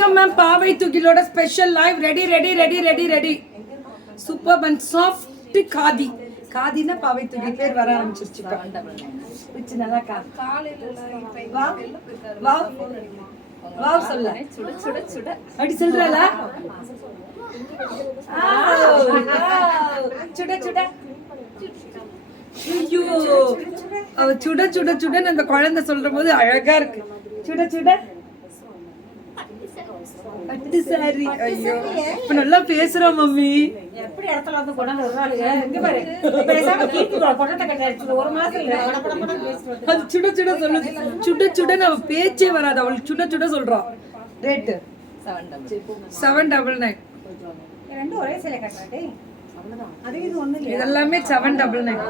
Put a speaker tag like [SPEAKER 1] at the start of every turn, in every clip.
[SPEAKER 1] Welcome ma'am Paavai துகிலோட special live ready ready ready ready ready super and soft khadi காதினா Paavai Thugil பேர் வர ஆரம்பிச்சிருச்சு இப்ப. பிச்சு நல்லா கா வா வா வா சொல்ல.
[SPEAKER 2] சுட சுட சுட
[SPEAKER 1] அப்படி சொல்றல சுட சுட. ஐயோ. அவ சுட சுட சுடன்னு அந்த குழந்தை சொல்ற போது அழகா இருக்கு. சுட சுட. பட்டு சாரி ஐயோ. இப்ப நல்லா பேசுறா மம்மி.
[SPEAKER 3] எப்படி இடத்துல வந்து கொண்டாந்து விடுறாளுங்க இங்க பாரு. பேசாம கீர்த்தி கூட கொண்டாட்ட கட்டாச்சு ஒரு மாசம்.
[SPEAKER 1] அது சுட சுட சொல்லுது சுட சுடன்னு அவ பேச்சே வராது. அவளுக்கு சுட சுட சொல்றா. Rate
[SPEAKER 2] seven double
[SPEAKER 1] seven double nine
[SPEAKER 3] ரெண்டும் ஒரே சிலை கட்டாட்டே
[SPEAKER 1] இதெல்லாமே செவன் டபுள் நைன்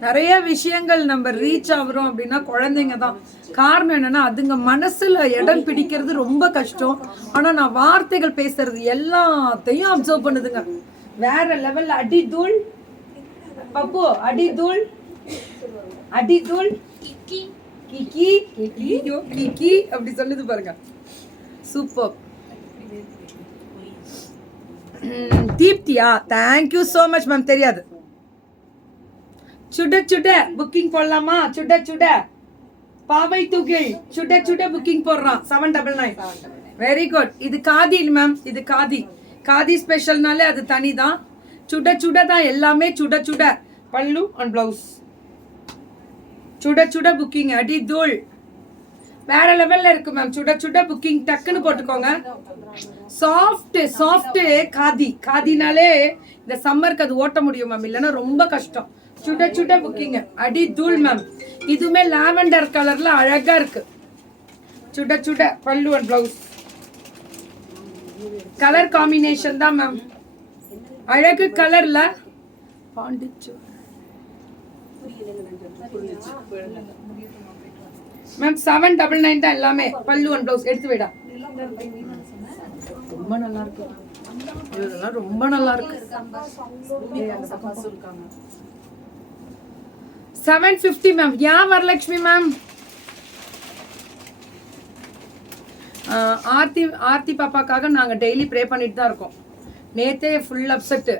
[SPEAKER 1] நிறைய விஷயங்கள் நம்ம ரீச் ஆகுறோம் அப்படின்னா குழந்தைங்க தான். காரணம் என்னன்னா அதுங்க மனசுல இடம் பிடிக்கிறது ரொம்ப கஷ்டம். ஆனா நான் வார்த்தைகள் பேசுறது எல்லாத்தையும் அப்சர்வ் பண்ணுதுங்க. வேற லெவல்ல அடி தூள். பப்பு அடி தூள். அடி தூள். கிக்கி. கிக்கி. ஐயோ, கிக்கி. அப்படி சொல்லுது பாருங்க. Super தீப்தியா thank you so much ma'am தெரியாது. சுட சுட புக்கிங் போடலாமா? சுட சுட. பாவை துகில் சுட சுட புக்கிங் போடுறான். Seven double nine very good இது காதி மேம் இது காதி. காதி ஸ்பெஷல்னாலே அது தனி தான் சுட சுட தான் எல்லாமே சுட சுட. பல்லு அண்ட் பிளவுஸ் சுட சுட புக்கிங் அடி தூள். வேற லெவல்ல இருக்கு மேம் சுட சுட புக்கிங் டக்குன்னு போட்டுக்கோங்க. Soft soft khadi. காதினாலே இந்த சம்மருக்கு அது ஓட்ட முடியும் மேம் இல்லைன்னா ரொம்ப கஷ்டம். சுட சுட புக்கிங் அடி தூள் மேம் இதுவுமே லாவெண்டர் கலர்ல அழகா இருக்கு. சுட சுட pallu and blouse colour combination தான் மேம் அழகு கலர்ல பாண்டிச்சு மேம் செவன் டபுள் நைன் தான் எல்லாமே. பல்லு அண்ட் பிளவுஸ் எடுத்து விடா. ரொம்ப நல்லா இருக்கு. இதெல்லாம் ரொம்ப நல்லா இருக்கு. செவன் ஃபிஃப்டி மேம் ஏன் வரலட்சுமி மேம் ஆர்த்தி ஆர்த்தி பாப்பாக்காக நாங்க டெய்லி ப்ரே பண்ணிட்டு தான் இருக்கோம். நேத்தே ஃபுல் அப்செட்டு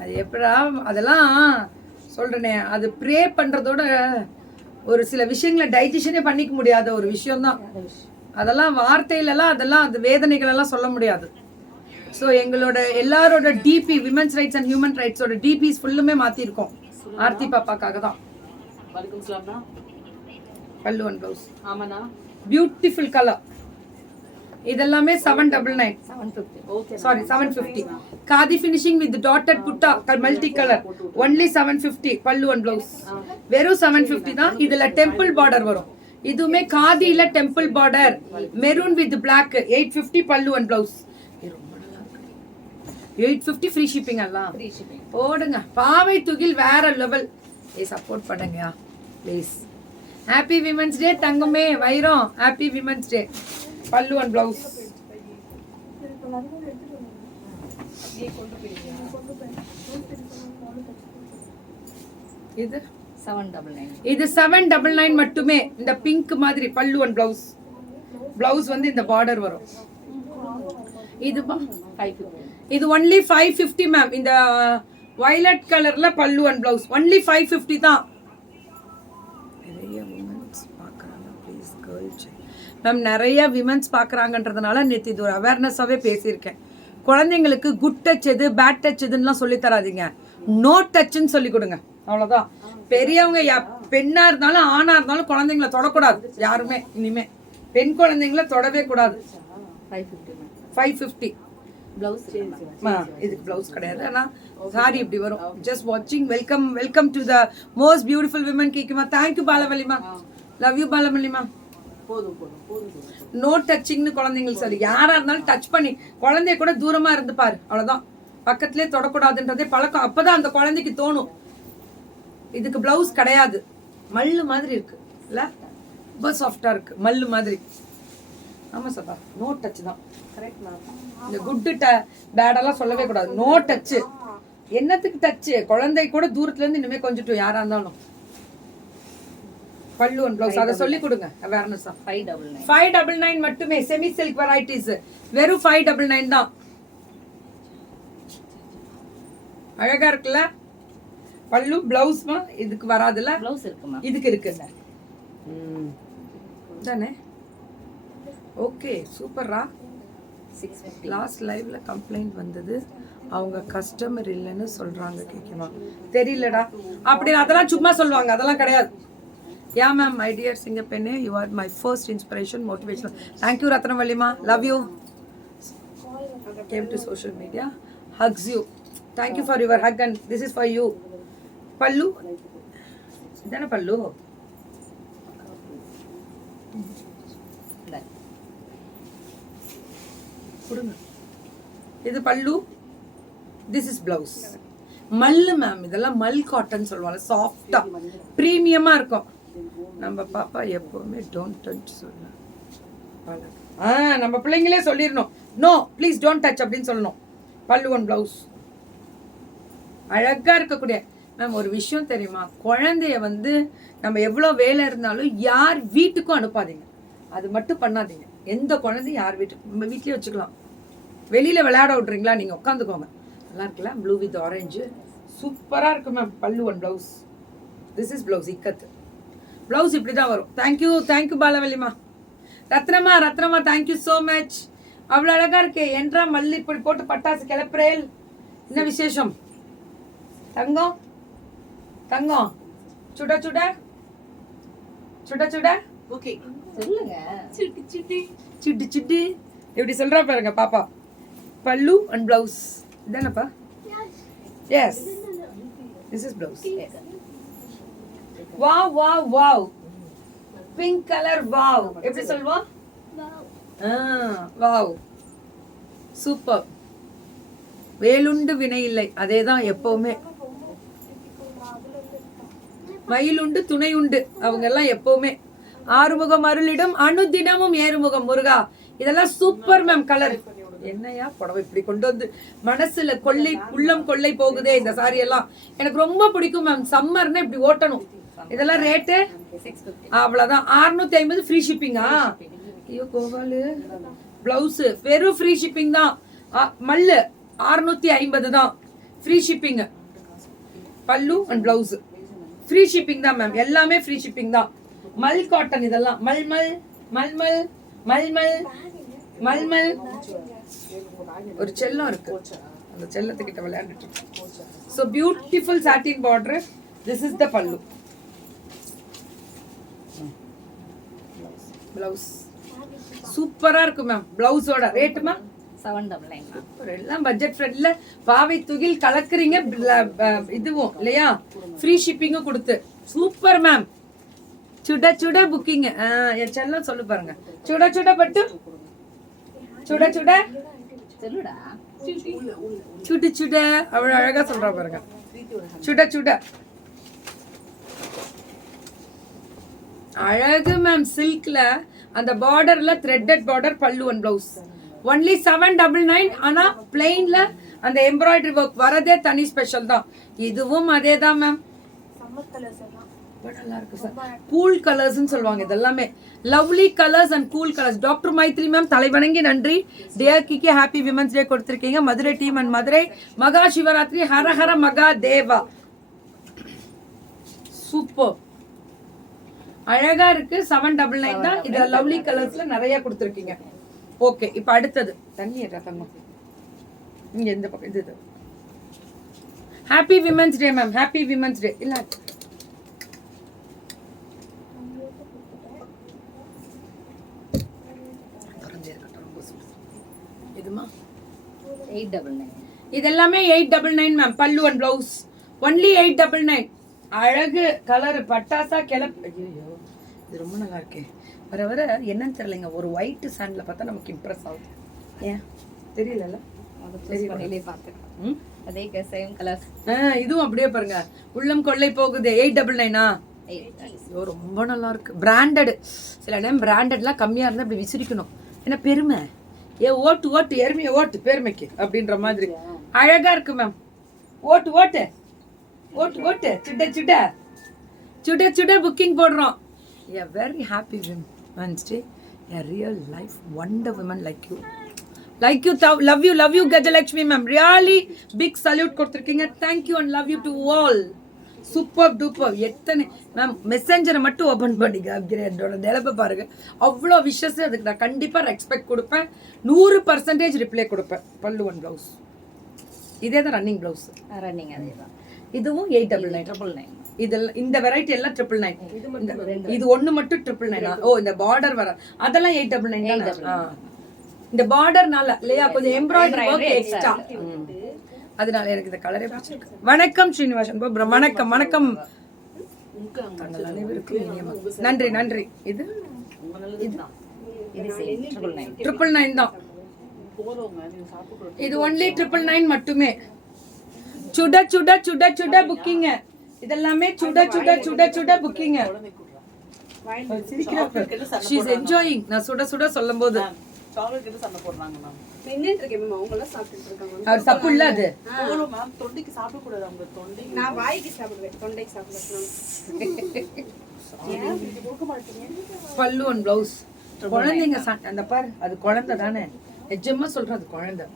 [SPEAKER 1] அது எப்படா அதெல்லாம் சொல்றேனே அது ப்ரே பண்றதோட ஒரு சில விஷயங்களை டைஜஷனே பண்ணிக்க முடியாத ஒரு விஷயம்தான். அதெல்லாம் வார்த்தையிலலாம் அதெல்லாம் அந்த வேதனைகள் எல்லாம் சொல்ல முடியாது. ஸோ எங்களோட எல்லாரோட DP women's rights and human ரைட்ஸோட DPs ஃபுல்லுமே மாற்றிருக்கோம் ஆர்த்தி பாப்பாக்காக தான் பல்லு ஒன் ப்ளவுஸ்
[SPEAKER 2] ஆமாண்ணா.
[SPEAKER 1] பியூட்டிஃபுல் கலர் இதெல்லாமே seven double nine sorry seven fifty khadi finishing with dotted butta multi colour only seven fifty pallu one blouse வெறும் செவன் ஃபிஃப்டி தான் இதுல temple border வரும் இதுவுமே காதியில temple border maroon with black eight fifty pallu one blouse eight fifty free shipping எல்லாம் போடுங்க பாவை துகில் வேற level ஏ support பண்ணுங்கயா ப்ளீஸ் ஹாப்பி விமன்ஸ் டே தங்கமே வைரம் happy women's day pallu and blouse இது?
[SPEAKER 2] செவன் டபுள் நைன்
[SPEAKER 1] இது செவன் டபுள் நைன் மட்டுமே. இந்த பிங்க் மாதிரி பல்லு அண்ட் பிளவுஸ் பிளவுஸ் வந்து இந்த பார்டர் வரும். இது இது ஒன்லி ஃபைவ் ஃபிஃப்டி மேம் இந்த வயலட் கலர்ல pallu and blouse only five fifty தான். நிறைய உமன்ஸ் பார்க்குறாங்க. ப்ளீஸ் கேர்ள்ஸ் மேம் நிறைய விமன்ஸ் பார்க்குறாங்கன்றதுனால நேற்று இது ஒரு அவேர்னஸாகவே பேசியிருக்கேன். குழந்தைங்களுக்கு குட் டச் எது பேட் டச் எதுன்னுலாம் சொல்லி தராதீங்க. நோ டச்னு சொல்லி கொடுங்க. அவ்வளோதான் பெரியவங்க யா- பெண்ணா இருந்தாலும் ஆணா இருந்தாலும் குழந்தைங்கள தொடக்கூடாது. யாருமே இனிமே. பெண் குழந்தைங்கள தொடவே கூடாது.
[SPEAKER 2] ஃபைவ் ஃபிஃப்டி ப்ளவுஸ்
[SPEAKER 1] இதுக்கு ப்ளவுஸ் கிடையாது. ஆனா சாரி இப்படி வரும். ஜஸ்ட் வாட்சிங் welcome welcome to the most beautiful women கேக்குமா? Thank you பாலவல்லிமா. லவ் யூ பாலவல்லிமா. நோ டச்சிங்னு குழந்தைங்களுக்கு சரி யாரா இருந்தாலும் டச் பண்ணி. குழந்தைய கூட தூரமா இருந்து பாரு. அவ்வளவுதான். பக்கத்திலே தொடக்கூடாதுன்றதே பழக்கம். அப்பதான் அந்த குழந்தைக்கு தோணும். இதுக்கு பிளவுஸ் கிடையாது. மல்லு மாதிரி இருக்கு. இல்ல? ரொம்ப சாஃப்டா இருக்கு. மல்லு மாதிரி. ஆமா சபா. நோ டச் தான்.
[SPEAKER 3] கரெக்ட்
[SPEAKER 1] இந்த குட்டு ட பேடெல்லாம் சொல்லவே கூடாது. நோ டச்சு என்னத்துக்கு டச்சு குழந்தை கூட தூரத்துல இருந்து இனிமே கொஞ்சிட்டோம் யாரா இருந்தாலும். பல்லு பிளவுஸ் அதை சொல்லி கொடுங்க அவேர்னஸா
[SPEAKER 2] five double nine
[SPEAKER 1] five double nine மட்டுமே செமி சில்க் வெரைட்டிஸ் வெறும் ஃபைவ் டபுள் நைன் தான். அழகா இருக்குல்ல? பல்லு பிளவுஸ்மா இதுக்கு வராதுல்ல?
[SPEAKER 2] ப்ளவுஸ் இருக்குமா
[SPEAKER 1] இதுக்கு இருக்கு ம். தானே ஓகே சூப்பர்ரா லாஸ்ட் லைவ்ல கம்ப்ளைண்ட் வந்தது. அவங்க கஸ்டமர் இல்லைன்னு சொல்றாங்க கேட்கணும் தெரியலடா. அப்படி அதெல்லாம் சும்மா சொல்லுவாங்க அதெல்லாம் கிடையாது. யா மேம் மை டியர் சிங்க பெண்ணே you are my first inspiration motivation thank you ரத்னவல்லிமா love you came to social media hugs you thank you for your hug and this is for you pallu இதான பல்லு கொடுங்க இது pallu this is blouse mul ma'am இதெல்லாம் mul cotton சொல்லுவாங்க சாஃப்டா ப்ரீமியமாக இருக்கும். நம்ம பாப்பா எப்பவுமே டோன்ட் டச் சொல்ல ஆ நம்ம பிள்ளைங்களே சொல்லிடணும். நோ ப்ளீஸ் டோன்ட் டச் அப்படின்னு சொல்லணும். பல்லு ஒன் பிளவுஸ் அழகாக இருக்கக்கூடிய. மேம் ஒரு விஷயம் தெரியுமா? குழந்தைய வந்து நம்ம எவ்வளோ வேலை இருந்தாலும் யார் வீட்டுக்கும் அனுப்பாதீங்க. அது மட்டும் பண்ணாதீங்க. எந்த குழந்தையும் யார் வீட்டுக்கு நம்ம வீட்லேயே வச்சுக்கலாம். வெளியில் விளையாட விட்றீங்களா நீங்கள் உட்காந்துக்கோங்க. நல்லா இருக்குல்ல? ப்ளூ வித் ஆரஞ்சு சூப்பராக இருக்கு ma'am pallu one blouse this is blouse இக்கத்து. Blouse இப்படி தான் வரும் தேங்க்யூ தேங்க்யூ பாலவல்லிமா ரத்னமா ரத்னமா தேங்க்யூ ஸோ மச் அவ்வளோ அழகா இருக்கே. என்றா மல்லி இப்படி போட்டு பட்டாசு கிளப்புறேல் என்ன விசேஷம்? தங்கம்? தங்கம். சுட சுட? சுட சுட?
[SPEAKER 2] ஓகே சொல்லுங்க. சிட்டி சிட்டி.
[SPEAKER 1] சிட்டு சிட்டு. இப்படி சொல்றா பாருங்க பாப்பா. Pallu and blouse இதானப்பா yes this is blouse wow wow wow pink colour wow எப்படி சொல்லுவோம்? வாவ் சூப்பர் வேலுண்டு வினை இல்லை. அதே தான் எப்பவுமே. மயிலுண்டு துணை உண்டு அவங்க எல்லாம் எப்பவுமே. ஆறுமுகம் அருளிடும் அனுதினமும் ஏறுமுகம். முருகா இதெல்லாம் சூப்பர் மேம் கலர் என்னையா புடவை இப்படி கொண்டு வந்து மனசுல கொள்ளை உள்ளம் கொள்ளை போகுதே இந்த சாரி எல்லாம் எனக்கு ரொம்ப பிடிக்கும் மேம் சம்மர்னா இப்படி ஓட்டணும். இதெல்லாம் ரேட்டு அவ்வளவுதான். 650 ஐம்பது ஃப்ரீ ஷிப்பிங்கா ஐயோ கோபாலு. பிளவுஸ் வெறும் ஃப்ரீ ஷிப்பிங் தான். மல்லு 650 ஐம்பது தான். Free shipping pallu and blouse free shipping தான் மேம் எல்லாமே ஃப்ரீ ஷிப்பிங் தான். மல் காட்டன் இதெல்லாம். மல்மல் மல்மல் மல்மல் மல்மல் ஒரு செல்லம் இருக்கு. அந்த செல்லத்துக்கிட்ட விளையாண்டுட்டு so beautiful satin border this is the pallu blouse சூப்பரா இருக்கு மேம் பிளவுஸோட ரேட்டுமா
[SPEAKER 2] செவன் டபுள் நைன்
[SPEAKER 1] ஒரு எல்லாம் பட்ஜெட் ஃப்ரெண்ட்ல பாவை துகில் கலக்குறீங்க இதுவும் இல்லையா? ஃப்ரீ ஷிப்பிங்கும் கொடுத்து. சூப்பர் மேம் சுட சுட புக்கிங் என் செல்லம் சொல்லு பாருங்க. சுட சுட பட்டு? சுட சுட?
[SPEAKER 2] சொல்லுடா.
[SPEAKER 1] சுடு சுட. அவ்வளவு அழகா சொல்றா பாருங்க. சுட சுட. அழகு மேம் சில்க்ல அந்த பார்டர்ல threaded border pallu one blouse only seven double nine ஆனா பிளெயின்ல அந்த எம்ப்ராய்டரி ஒர்க் வரதே தனி ஸ்பெஷல் தான். இதுவும் அதே தான் மேம் நல்லா இருக்கு சார் கூல் கலர்ஸ்னு சொல்லுவாங்க இதெல்லாமே. Lovely colours and cool colours doctor Maithri ma'am தலைவணங்கி நன்றி. டிஆர்கிக்கு ஹாப்பி விமன்ஸ் டே கொடுத்துருக்கீங்க. Madurai team and Madurai. மகா சிவராத்திரி ஹர ஹர மகா தேவா. சூப்பர். அழகா இருக்கு. செவன் டபுள் நைன் தான். இதுல லவ்லி கலர்ஸ்ல நிறைய கொடுத்துருக்கீங்க. ஓகே இப்போ அடுத்தது. தண்ணி தங்கம் இங்க இந்த பக்கம் இது happy women's day ma'am happy women's day இல்ல. திறந்தே இருக்கட்டும், ரொம்ப சூப்பர். இதுமா
[SPEAKER 2] எயிட் டபுள் நைன்
[SPEAKER 1] இது எல்லாமே எயிட் டபுள் நைன் மேம் பல்லு and blouse only eight double nine அழகு கலர் பட்டாசா கிளப் ஐயோ இது ரொம்ப நல்லா இருக்கே. வர வர என்னன்னு தெரியலைங்க. ஒரு ஒயிட் சாண்ட்ல பார்த்தா நமக்கு இம்ப்ரெஸ் ஆகுது. ஏன்? தெரியலல்ல? இதுவும் அப்படியே பாருங்க. உள்ளம் கொள்ளை போகுது. எயிட் டபுள் நைனா ரொம்ப நல்லா இருக்கு. பிராண்டட் சில டைம் பிராண்டட்லாம் கம்மியா இருந்தா இப்படி விசிறிக்கணும். என்ன பெருமை? ஏ ஓட்டு ஓட்டு எருமையை ஓட்டு பெருமைக்கு அப்படின்ற மாதிரி. அழகா இருக்கு மேம் ஓட்டு ஓட்டு. ஓட்டு ஓட்டு. சுட சுட. சுட சுட புக்கிங் போடுறோம். A very happy Wednesday a real life wonder woman like you like you though love you love you Gajalakshmi ma'am really big salute கொடுத்துருக்கீங்க. Thank you and love you to all super duper எத்தனை ma'am மெசஞ்சரை மட்டும் open பண்ணி காமிக்கிறேன் என்னோட நிலப்பை பாருங்க. அவ்வளோ wishes அதுக்கு நான் கண்டிப்பாக ரெஸ்பெக்ட் கொடுப்பேன். நூறு பர்சன்டேஜ் ரிப்ளை கொடுப்பேன். பல்லு ஒன் ப்ளவுஸ் இதே தான் ரன்னிங் ப்ளவுஸ்
[SPEAKER 2] ரன்னிங் அதே தான்.
[SPEAKER 1] இதுவும் eight double nine
[SPEAKER 2] triple nine
[SPEAKER 1] இதெல்லாம் இந்த வெரைட்டி எல்லாம் ட்ரிபிள் நைன் இது ஒண்ணு மட்டும் ட்ரிபிள் நைன் ஓ இந்த பார்டர் வர. அதெல்லாம் எயிட் டபுள் நைன் தானே. இந்த பார்டர்னால இல்லையா? கொஞ்சம் எம்ப்ராய்டரி ஒர்க் எக்ஸ்ட்ரா அதனால எனக்கு இந்த கலரே பிடிச்சிருக்கு. வணக்கம் ஸ்ரீனிவாசன் பாபு வணக்கம் வணக்கம். நன்றி நன்றி. இது?
[SPEAKER 2] ட்ரிபிள் நைன்
[SPEAKER 1] தான். இது ஒன்லி ட்ரிபிள் நைன் மட்டுமே. சுட சுட சுட சுட புக்கிங்க இதெல்லாமே சுட சுட சுட சுட புக்கிங்க ஷீஸ் என்ஜாயிங் நான் சுட சுட சொல்லும் போது அவர் தப்பு இல்ல அது.
[SPEAKER 4] போதும் மேம் தொண்டைக்கு சாப்பிடக்கூடாது அவங்க தொண்டை
[SPEAKER 5] நான் வாய்க்கு சாப்பிடுவேன். தொண்டைக்கு சாப்பிடுவேன்
[SPEAKER 1] பல்லு ஒன் பிளவுஸ் குழந்தைங்க அந்த பாரு அது குழந்தை தானே நிஜமா சொல்றேன் அது குழந்தை.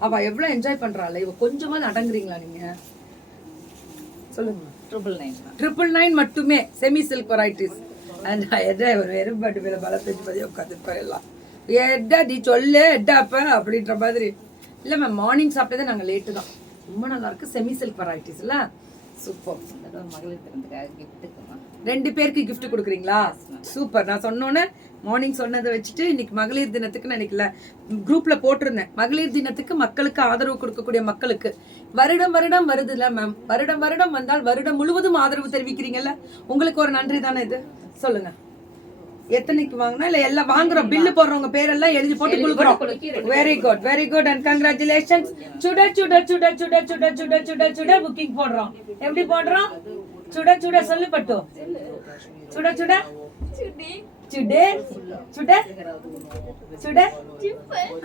[SPEAKER 1] அவ எவ்வளவு என்ஜாய் பண்றாள்? இவ கொஞ்சமாவது அடங்குறீங்களா நீங்க? சொல்லுங்க.
[SPEAKER 2] ட்ரிபிள் நைன்
[SPEAKER 1] ட்ரிபிள் நைன் மட்டுமே செமி சில்க் வெரைட்டிஸ் அந்த எதை ஒரு வெறும்பாட்டு மேல பல பேச்சு பதிய உட்காந்துருப்பாரு எல்லாம். எட்டா நீ சொல்லு எட்டா அப்ப அப்படின்ற மாதிரி. இல்லை மேம் மார்னிங் சாப்பிட்டதே நாங்கள் லேட்டு தான். ரொம்ப நல்லா இருக்கு செமி சில்க் வெரைட்டிஸ் இல்ல? சூப்பர்
[SPEAKER 2] மகளிர் தினத்துக்காக கிஃப்ட்டுக்குமா
[SPEAKER 1] ரெண்டு பேருக்கு gift கொடுக்குறீங்களா? சூப்பர். நான் சொன்னோன்னே மார்னிங் சொன்னதை வச்சுட்டு இன்னைக்கு மகளிர் தினத்துக்கு நினைக்கல குரூப்ல போட்டிருந்தேன். மகளிர் தினத்துக்கு மக்களுக்கு ஆதரவு கொடுக்கக்கூடிய மக்களுக்கு. வருடம் வருடம் வருதுல்ல மேம் வருடம் வருடம் வந்தால் வருடம் முழுவதும் ஆதரவு தெரிவிக்கிறீங்கல்ல? உங்களுக்கு ஒரு நன்றி தானே இது? சொல்லுங்க. எத்தனைக்கு வாங்கினா இல்ல எல்லாம் வாங்குறோம். பில்லு போடுறவங்க பேரெல்லாம் எழுதி போட்டு கொடுக்குறோம். Very good very good and congratulations சுட சுட சுட சுட சுட சுட சுட சுட புக்கிங் போடுறோம். எப்படி போடுறோம்? சுட சுட சொல்லு பட்டு. சுட சுட. சுடே. சுட. சுட.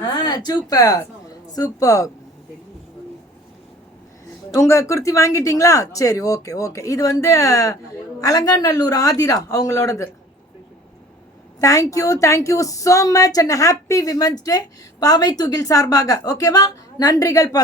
[SPEAKER 1] ஆ சூப்பர். சூப்பர். உங்க குர்த்தி வாங்கிட்டீங்களா? சரி ஓகே ஓகே. இது வந்து Alanganallur Aadhira அவங்களோடது. Thank you thank you so much and happy women's day Paavai Thugil சார்பாக ஓகேவா? நன்றிகள் பல.